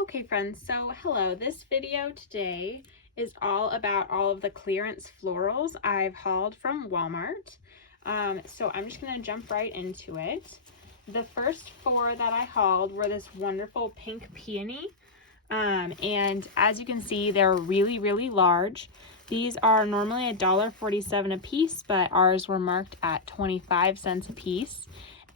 Okay friends, so hello. This video today is all about all of the clearance florals I've hauled from Walmart. So I'm just going to jump right into it. The first four that I hauled were this wonderful pink peony. And as you can see, they're really large. These are normally $1.47 a piece, but ours were marked at 25 cents a piece.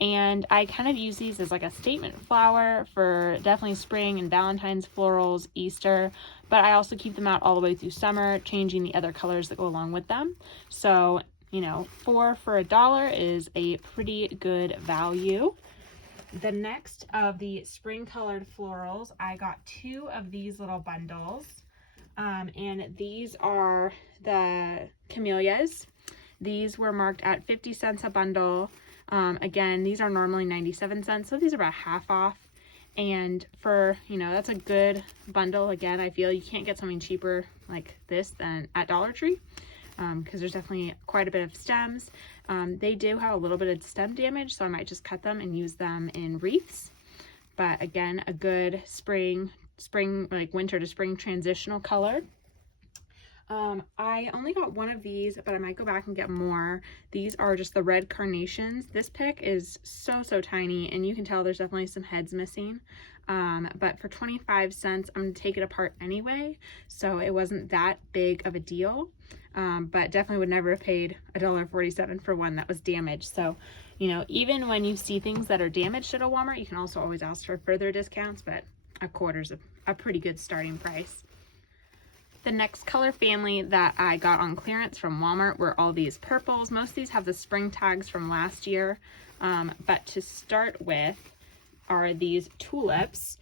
And I kind of use these as like a statement flower for definitely spring and Valentine's florals, Easter, but I also keep them out all the way through summer, changing the other colors that go along with them. So, you know, 4 for $1 is a pretty good value. The next of the spring colored florals, I got 2 of these little bundles. And these are the camellias. These were marked at 50 cents a bundle. Again, these are normally 97 cents, so these are about half off. And for, you know, that's a good bundle. Again, I feel you can't get something cheaper like this than at Dollar Tree, because there's definitely quite a bit of stems. They do have a little bit of stem damage, so I might just cut them and use them in wreaths. But again, a good spring, like winter to spring transitional color. I only got 1 of these, but I might go back and get more. These are just the red carnations. This pick is so tiny, and you can tell there's definitely some heads missing. But for 25 cents, I'm gonna take it apart anyway, so it wasn't that big of a deal. But definitely would never have paid $1.47 for one that was damaged. So, you know, even when you see things that are damaged at a Walmart, you can also always ask for further discounts, but a quarter's a pretty good starting price. The next color family that I got on clearance from Walmart were all these purples. Most of these have the spring tags from last year. But to start with are these tulips.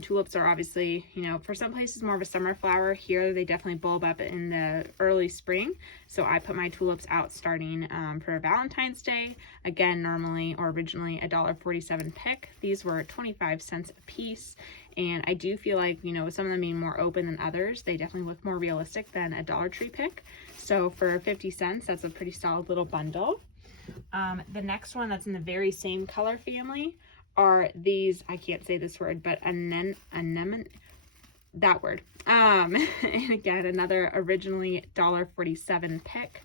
Tulips are obviously, you know, for some places more of a summer flower. Here they definitely bulb up in the early spring. So I put my tulips out starting for Valentine's Day. Again, normally or originally $1.47 pick. These were 25 cents a piece. And I do feel like, you know, with some of them being more open than others, they definitely look more realistic than a Dollar Tree pick. So for 50 cents, that's a pretty solid little bundle. The next one that's in the very same color family are these, I can't say this word, but anemone, that word. And again, another originally $1.47 pick.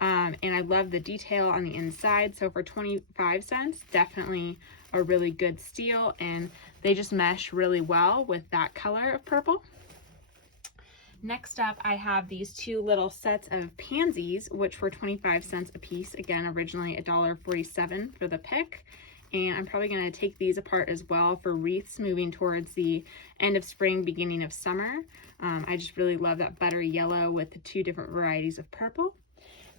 And I love the detail on the inside. So for 25 cents, definitely a really good steal, and they just mesh really well with that color of purple. Next up, I have these 2 little sets of pansies, which were 25 cents a piece. Again, originally $1.47 for the pick. And I'm probably going to take these apart as well for wreaths moving towards the end of spring, beginning of summer. I just really love that buttery yellow with the 2 different varieties of purple.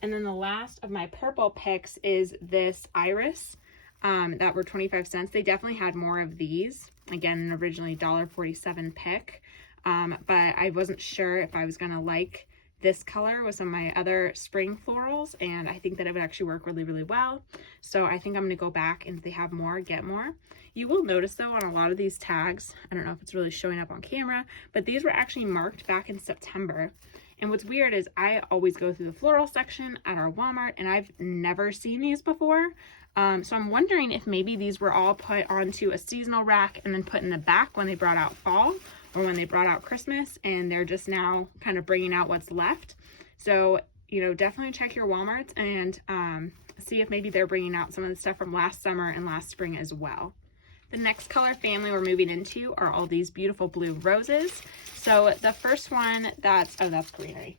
And then the last of my purple picks is this iris that were 25 cents. They definitely had more of these. Again, originally $1.47 pick. But I wasn't sure if I was going to like this color with some of my other spring florals, and I think that it would actually work really well. So I think I'm going to go back, and if they have more, get more. You will notice though on a lot of these tags, I don't know if it's really showing up on camera, but these were actually marked back in September. And what's weird is I always go through the floral section at our Walmart, and I've never seen these before. So I'm wondering if maybe these were all put onto a seasonal rack and then put in the back when they brought out fall, or when they brought out Christmas, and they're just now kind of bringing out what's left. So, you know, definitely check your Walmarts and see if maybe they're bringing out some of the stuff from last summer and last spring as well. The next color family we're moving into are all these beautiful blue roses. So the first one that's greenery.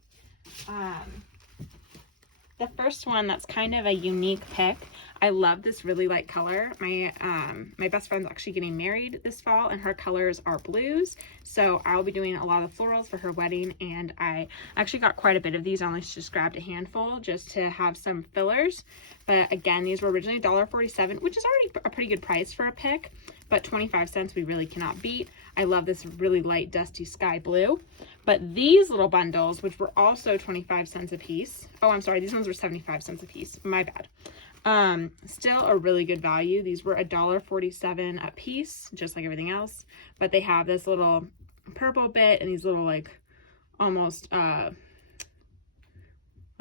The first one that's kind of a unique pick. I love this really light color. My best friend's actually getting married this fall, and her colors are blues. So I'll be doing a lot of florals for her wedding, and I actually got quite a bit of these. I only just grabbed a handful just to have some fillers. But again, these were originally $1.47, which is already a pretty good price for a pick, but 25 cents we really cannot beat. I love this really light dusty sky blue. But these little bundles, which were also 25 cents a piece. Oh, I'm sorry, these ones were 75 cents a piece. My bad. Still a really good value. These were $1.47 a piece, just like everything else. But they have this little purple bit and these little like almost like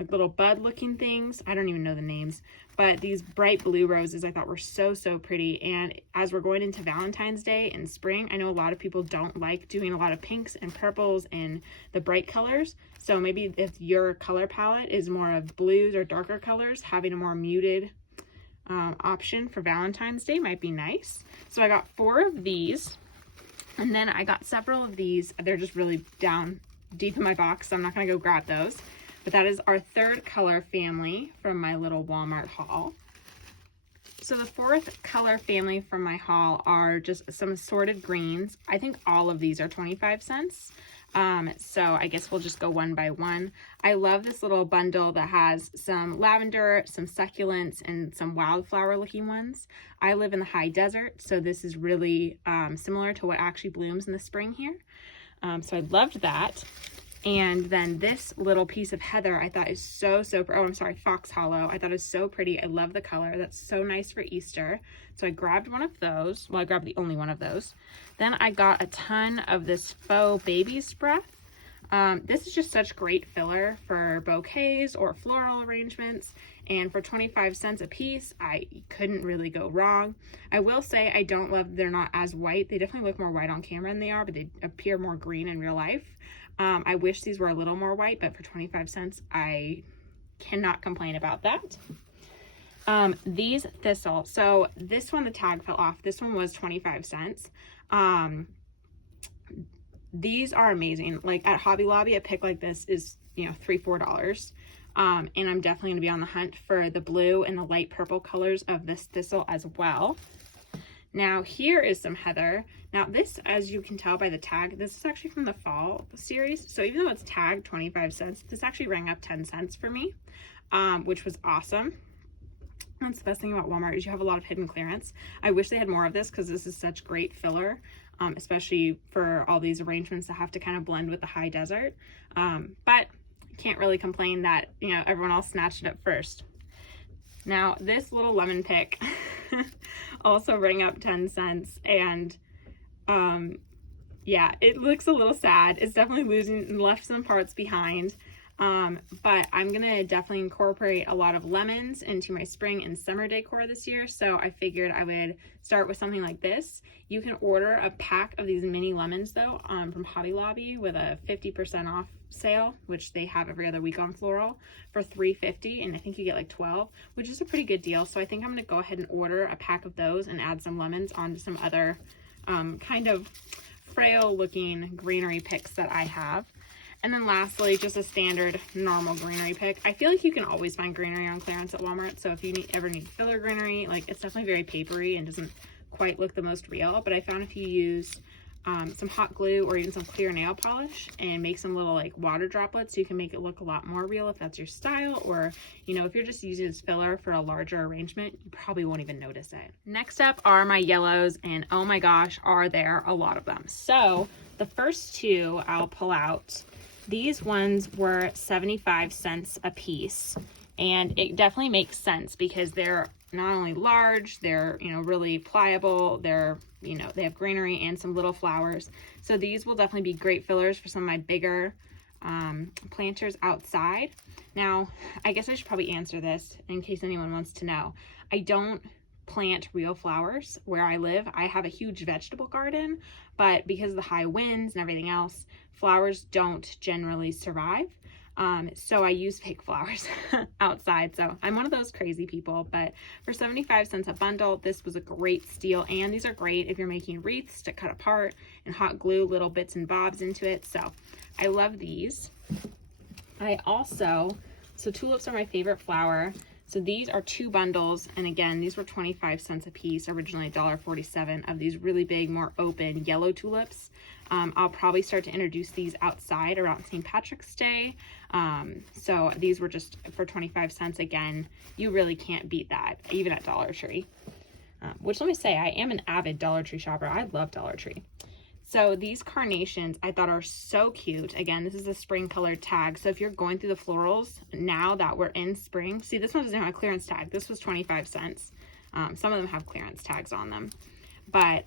like little bud looking things. I don't even know the names, but these bright blue roses I thought were so pretty. And as we're going into Valentine's Day and spring, I know a lot of people don't like doing a lot of pinks and purples and the bright colors. So maybe if your color palette is more of blues or darker colors, having a more muted option for Valentine's Day might be nice. So I got 4 of these, and then I got several of these. They're just really down deep in my box, so I'm not gonna go grab those. But that is our 3rd color family from my little Walmart haul. So the 4th color family from my haul are just some assorted greens. I think all of these are 25 cents. So I guess we'll just go one by one. I love this little bundle that has some lavender, some succulents, and some wildflower looking ones. I live in the high desert, so this is really similar to what actually blooms in the spring here. So I loved that. And then this little piece of heather I thought is so oh, I'm sorry, fox hollow. I thought it was so pretty. I love the color. That's so nice for Easter. So I grabbed one of those. Well, I grabbed the only one of those. Then I got a ton of this faux baby's breath. This is just such great filler for bouquets or floral arrangements. And for 25 cents a piece, I couldn't really go wrong. I will say I don't love they're not as white. They definitely look more white on camera than they are, but they appear more green in real life. I wish these were a little more white, but for 25 cents, I cannot complain about that. These thistle. So this one, the tag fell off. This one was 25 cents. These are amazing. Like at Hobby Lobby, a pick like this is, you know, $3-4. And I'm definitely going to be on the hunt for the blue and the light purple colors of this thistle as well. Now here is some heather. Now this, as you can tell by the tag, this is actually from the fall series. So even though it's tagged 25 cents, this actually rang up 10 cents for me, which was awesome. That's the best thing about Walmart is you have a lot of hidden clearance. I wish they had more of this because this is such great filler, especially for all these arrangements that have to kind of blend with the high desert. But can't really complain that, you know, everyone else snatched it up first. Now this little lemon pick also rang up 10 cents, and yeah, it looks a little sad. It's definitely left some parts behind. But I'm gonna definitely incorporate a lot of lemons into my spring and summer decor this year, so I figured I would start with something like this. You can order a pack of these mini lemons though from Hobby Lobby with a 50% off sale, which they have every other week on Floral, for $3.50, and I think you get like 12, which is a pretty good deal. So I think I'm gonna go ahead and order a pack of those and add some lemons onto some other kind of frail looking greenery picks that I have. And then lastly, just a standard normal greenery pick. I feel like you can always find greenery on clearance at Walmart. So if you ever need filler greenery, like it's definitely very papery and doesn't quite look the most real. But I found if you use some hot glue or even some clear nail polish and make some little like water droplets, you can make it look a lot more real if that's your style. Or, you know, if you're just using it as filler for a larger arrangement, you probably won't even notice it. Next up are my yellows, and oh my gosh, are there a lot of them. So the first two I'll pull out. These ones were 75 cents a piece, and it definitely makes sense because they're not only large, they're, you know, really pliable, they're, you know, they have greenery and some little flowers. So these will definitely be great fillers for some of my bigger planters outside. Now, I guess I should probably answer this in case anyone wants to know. I don't plant real flowers where I live. I have a huge vegetable garden, but because of the high winds and everything else, flowers don't generally survive. So I use fake flowers outside. So I'm one of those crazy people, but for 75 cents a bundle, this was a great steal. And these are great if you're making wreaths to cut apart and hot glue little bits and bobs into it. So I love these. So tulips are my favorite flower. So these are 2 bundles, and again, these were 25 cents a piece, originally $1.47, of these really big, more open yellow tulips. I'll probably start to introduce these outside around St. Patrick's Day. So these were just for 25 cents. Again, you really can't beat that, even at Dollar Tree. Which, let me say, I am an avid Dollar Tree shopper. I love Dollar Tree. So these carnations I thought are so cute. Again, this is a spring colored tag. So if you're going through the florals now that we're in spring, see, this one doesn't have a clearance tag. This was 25 cents. Some of them have clearance tags on them. But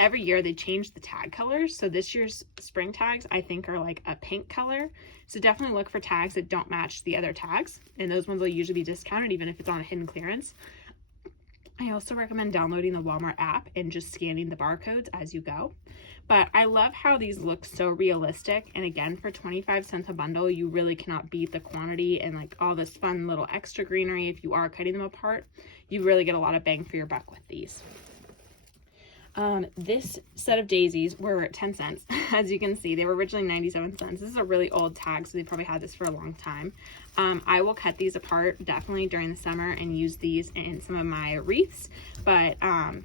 every year they change the tag colors. So this year's spring tags, I think, are like a pink color. So definitely look for tags that don't match the other tags. And those ones will usually be discounted, even if it's on a hidden clearance. I also recommend downloading the Walmart app and just scanning the barcodes as you go. But I love how these look so realistic. And again, for 25 cents a bundle, you really cannot beat the quantity and like all this fun little extra greenery. If you are cutting them apart, you really get a lot of bang for your buck with these. This set of daisies were 10 cents. As you can see, they were originally 97 cents. This is a really old tag, so they probably had this for a long time. I will cut these apart definitely during the summer and use these in some of my wreaths, but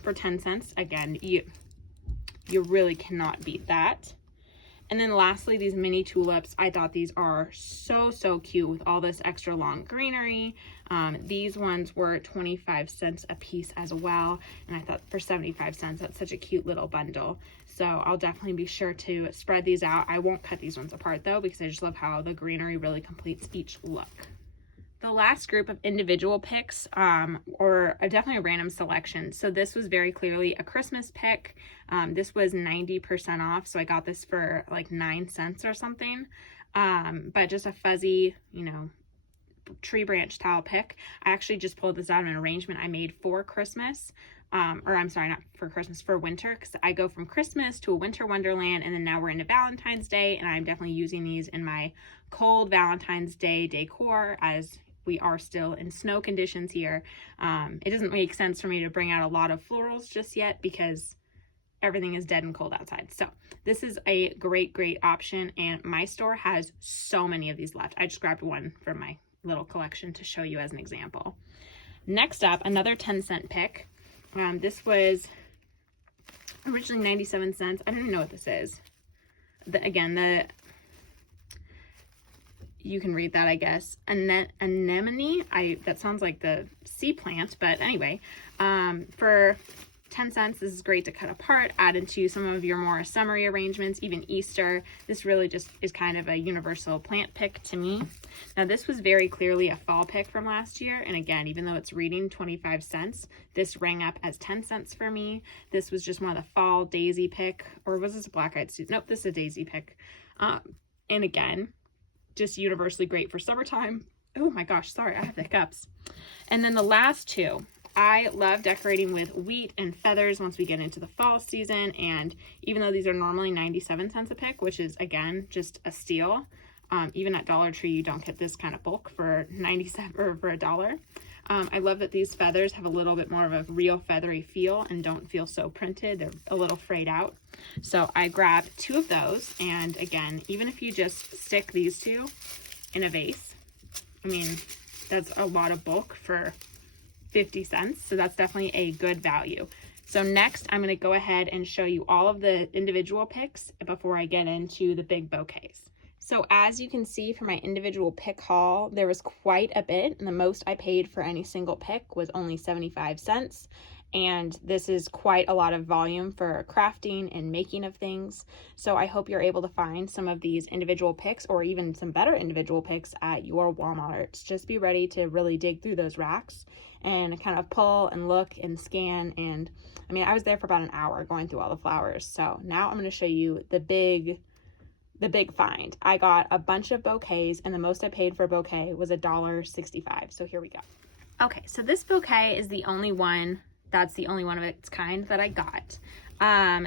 for 10 cents, again, you really cannot beat that. And then lastly, these mini tulips. I thought these are so cute with all this extra long greenery. These ones were 25 cents a piece as well. And I thought for 75 cents, that's such a cute little bundle. So I'll definitely be sure to spread these out. I won't cut these ones apart though, because I just love how the greenery really completes each look. The last group of individual picks or definitely a random selection. So this was very clearly a Christmas pick. This was 90% off, so I got this for like 9 cents or something. But just a fuzzy, you know, tree branch towel pick. I actually just pulled this out of an arrangement I made for Christmas. Or I'm sorry, not for Christmas, for winter, because I go from Christmas to a winter wonderland, and then now we're into Valentine's Day, and I'm definitely using these in my cold Valentine's Day decor as we are still in snow conditions here. It doesn't make sense for me to bring out a lot of florals just yet because everything is dead and cold outside. So this is a great option, and my store has so many of these left. I just grabbed one from my little collection to show you as an example. Next up, another 10-cent pick. This was originally 97 cents. I don't even know what this is. You can read that, I guess. Anemone. That sounds like the sea plant, but anyway, for 10 cents, this is great to cut apart, add into some of your more summery arrangements, even Easter. This really just is kind of a universal plant pick to me. Now, this was very clearly a fall pick from last year, and again, even though it's reading 25 cents, this rang up as 10 cents for me. This was just one of the fall daisy pick, or was this a black-eyed Susan? Nope, this is a daisy pick. And again, just universally great for summertime. Oh my gosh, sorry, I have the hiccups. And then the last two, I love decorating with wheat and feathers once we get into the fall season. And even though these are normally 97 cents a pick, which is again just a steal, even at Dollar Tree you don't get this kind of bulk for 97 or for $1. I love that these feathers have a little bit more of a real feathery feel and don't feel so printed. They're a little frayed out. So I grabbed 2 of those, and again, even if you just stick these 2 in a vase, I mean, that's a lot of bulk for 50 cents. So that's definitely a good value. So next, I'm going to go ahead and show you all of the individual picks before I get into the big bouquets. So as you can see from my individual pick haul, there was quite a bit, and the most I paid for any single pick was only 75 cents. And this is quite a lot of volume for crafting and making of things. So I hope you're able to find some of these individual picks or even some better individual picks at your Walmart. Just be ready to really dig through those racks and kind of pull and look and scan. And I mean, I was there for about an hour going through all the flowers. So now I'm going to show you the big find. I got a bunch of bouquets, and the most I paid for a bouquet was $1.65. So here we go. Okay, so this bouquet is the only one, that's the only one of its kind that I got.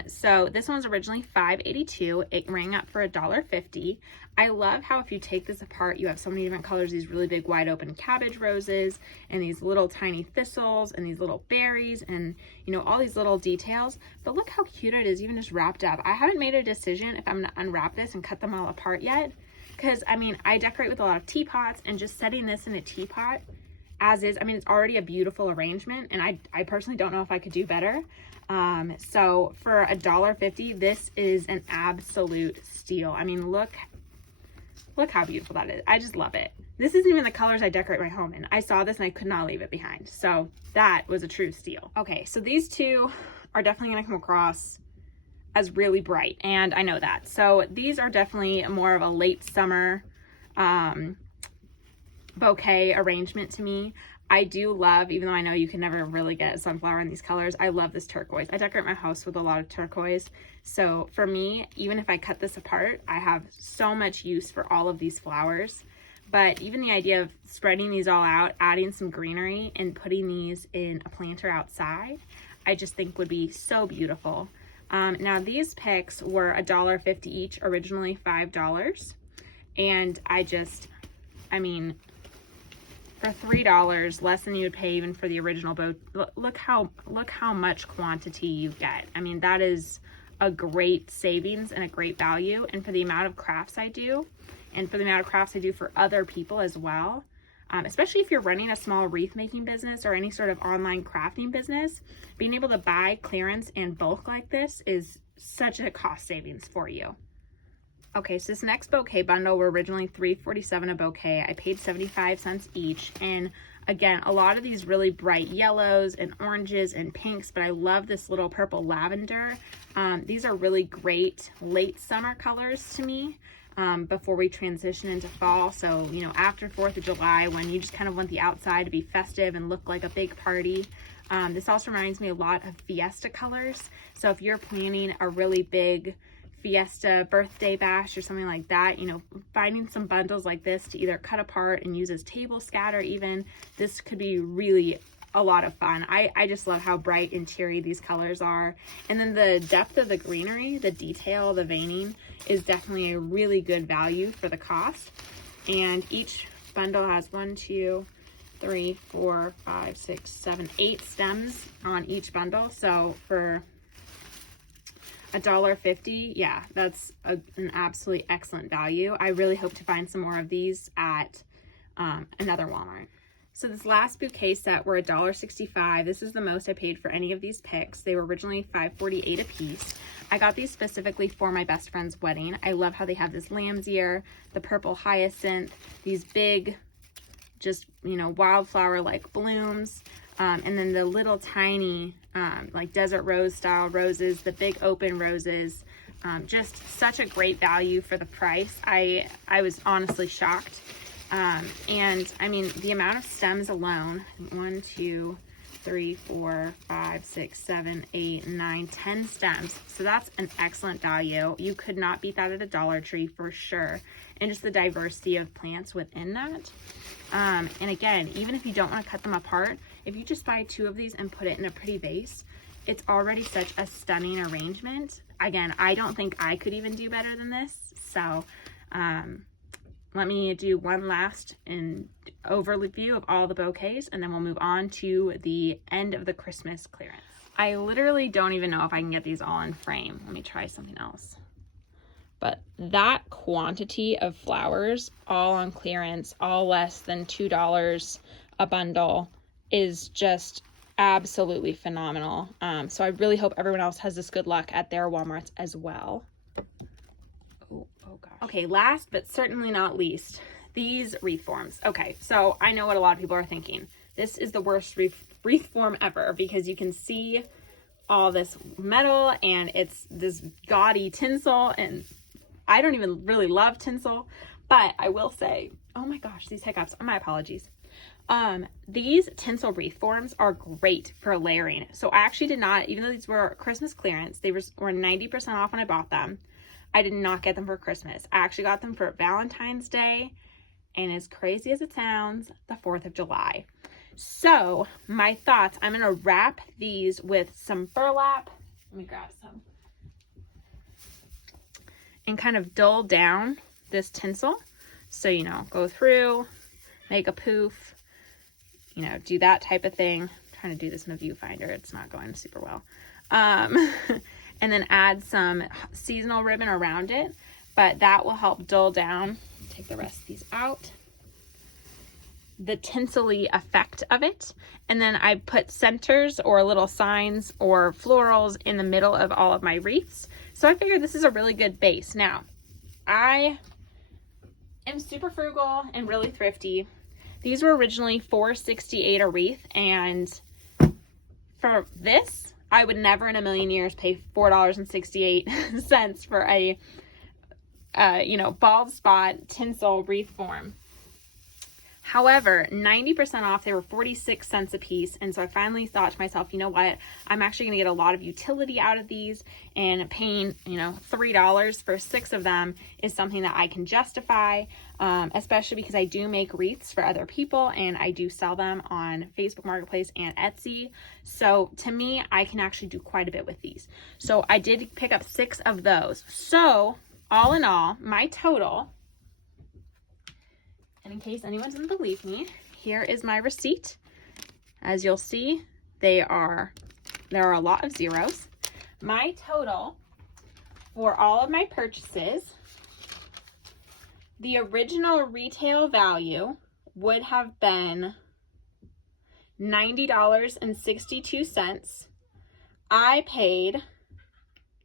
So this one was originally $5.82. It rang up for $1.50. I love how if you take this apart, you have so many different colors, these really big wide open cabbage roses and these little tiny thistles and these little berries and, you know, all these little details. But look how cute it is, even just wrapped up. I haven't made a decision if I'm gonna unwrap this and cut them all apart yet, because I mean, I decorate with a lot of teapots, and just setting this in a teapot as is, I mean, it's already a beautiful arrangement, and I personally don't know if I could do better. So for $1.50, this is an absolute steal. I mean, look how beautiful that is. I just love it. This isn't even the colors I decorate my home in. I saw this and I could not leave it behind. So that was a true steal. Okay, so these two are definitely gonna come across as really bright, and I know that. So these are definitely more of a late summer bouquet arrangement to me. I do love, even though I know you can never really get sunflower in these colors, I love this turquoise. I decorate my house with a lot of turquoise. So for me, even if I cut this apart, I have so much use for all of these flowers. But even the idea of spreading these all out, adding some greenery, and putting these in a planter outside, I just think would be so beautiful. Now these picks were $1.50 each, originally $5. And I mean, for $3, less than you would pay even for the original boat. Look how much quantity you get. I mean, that is a great savings and a great value. And for the amount of crafts I do, and for the amount of crafts I do for other people as well, especially if you're running a small wreath making business or any sort of online crafting business, being able to buy clearance and bulk like this is such a cost savings for you. Okay, so this next bouquet bundle were originally $3.47 a bouquet. I paid 75 cents each. And again, a lot of these really bright yellows and oranges and pinks, but I love this little purple lavender. These are really great late summer colors to me. Before we transition into fall. So, you know, after 4th of July, when you just kind of want the outside to be festive and look like a big party. This also reminds me a lot of fiesta colors. So if you're planning a really big fiesta birthday bash or something like that, you know, finding some bundles like this to either cut apart and use as table scatter even, this could be really a lot of fun. I just love how bright and cheery these colors are. And then the depth of the greenery, the detail, the veining is definitely a really good value for the cost. And each bundle has 1, 2, 3, 4, 5, 6, 7, 8 stems on each bundle. So for $1.50, yeah, that's an absolutely excellent value. I really hope to find some more of these at another Walmart. So this last bouquet set were $1.65. This is the most I paid for any of these picks. They were originally $5.48 a piece. I got these specifically for my best friend's wedding. I love how they have this lamb's ear, the purple hyacinth, these big, just, you know, wildflower-like blooms, and then the little tiny, like desert rose style roses, the big open roses. Just such a great value for the price. I was honestly shocked. And I mean, the amount of stems alone, 1, 2, 3, 4, 5, 6, 7, 8, 9, 10 stems. So that's an excellent value. You could not beat that at a Dollar Tree for sure. And just the diversity of plants within that. And again, even if you don't want to cut them apart, if you just buy 2 of these and put it in a pretty vase, it's already such a stunning arrangement. Again, I don't think I could even do better than this. So, let me do one last overview of all the bouquets, and then we'll move on to the end of the Christmas clearance. I literally don't even know if I can get these all in frame. Let me try something else. But that quantity of flowers, all on clearance, all less than $2 a bundle, is just absolutely phenomenal. So I really hope everyone else has this good luck at their Walmarts as well. Oh gosh. Okay, last but certainly not least, these wreath forms. Okay, so I know what a lot of people are thinking. This is the worst wreath form ever because you can see all this metal and it's this gaudy tinsel, and I don't even really love tinsel, but I will say, oh my gosh, these hiccups, my apologies. These tinsel wreath forms are great for layering. So I actually did not, even though these were Christmas clearance, they were 90% off when I bought them. I did not get them for Christmas. I actually got them for Valentine's Day, and as crazy as it sounds, the 4th of July. So my thoughts, I'm gonna wrap these with some burlap. Let me grab some. And kind of dull down this tinsel. So, you know, go through, make a poof, you know, do that type of thing. I'm trying to do this in a viewfinder. It's not going super well. And then add some seasonal ribbon around it, but that will help dull down, take the rest of these out, the tinsely effect of it. And then I put centers or little signs or florals in the middle of all of my wreaths. So I figured this is a really good base. Now, I am super frugal and really thrifty. These were originally $4.68 a wreath, and for this, I would never in a million years pay $4.68 for a, you know, bald spot tinsel wreath form. However, 90% off, they were 46 cents a piece. And so I finally thought to myself, you know what, I'm actually going to get a lot of utility out of these, and paying, you know, $3 for 6 of them is something that I can justify, especially because I do make wreaths for other people and I do sell them on Facebook Marketplace and Etsy. So to me, I can actually do quite a bit with these. So I did pick up 6 of those. So all in all, my total, and in case anyone doesn't believe me, here is my receipt. As you'll see, there are a lot of zeros. My total for all of my purchases, the original retail value would have been $90.62. I paid,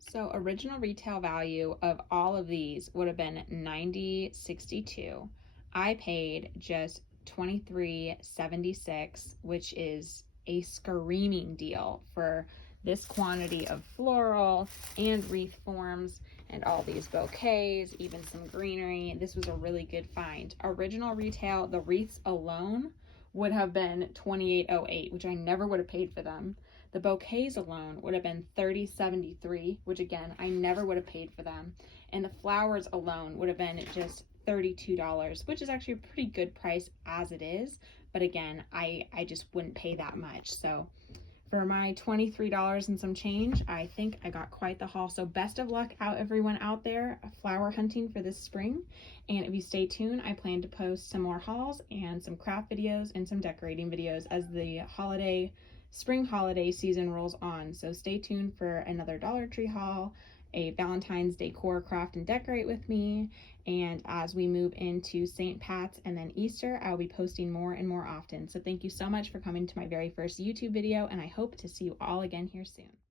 so original retail value of all of these would have been $90.62. I paid just $23.76, which is a screaming deal for this quantity of floral and wreath forms and all these bouquets, even some greenery. This was a really good find. Original retail, the wreaths alone would have been $28.08, which I never would have paid for them. The bouquets alone would have been $30.73, which again, I never would have paid for them. And the flowers alone would have been just $32, which is actually a pretty good price as it is. But again, I just wouldn't pay that much. So for my $23 and some change, I think I got quite the haul. So best of luck everyone out there flower hunting for this spring. And if you stay tuned, I plan to post some more hauls and some craft videos and some decorating videos as the spring holiday season rolls on. So stay tuned for another Dollar Tree haul, a Valentine's decor craft and decorate with me, and as we move into St. Pat's and then Easter, I'll be posting more and more often. So thank you so much for coming to my very first YouTube video, and I hope to see you all again here soon.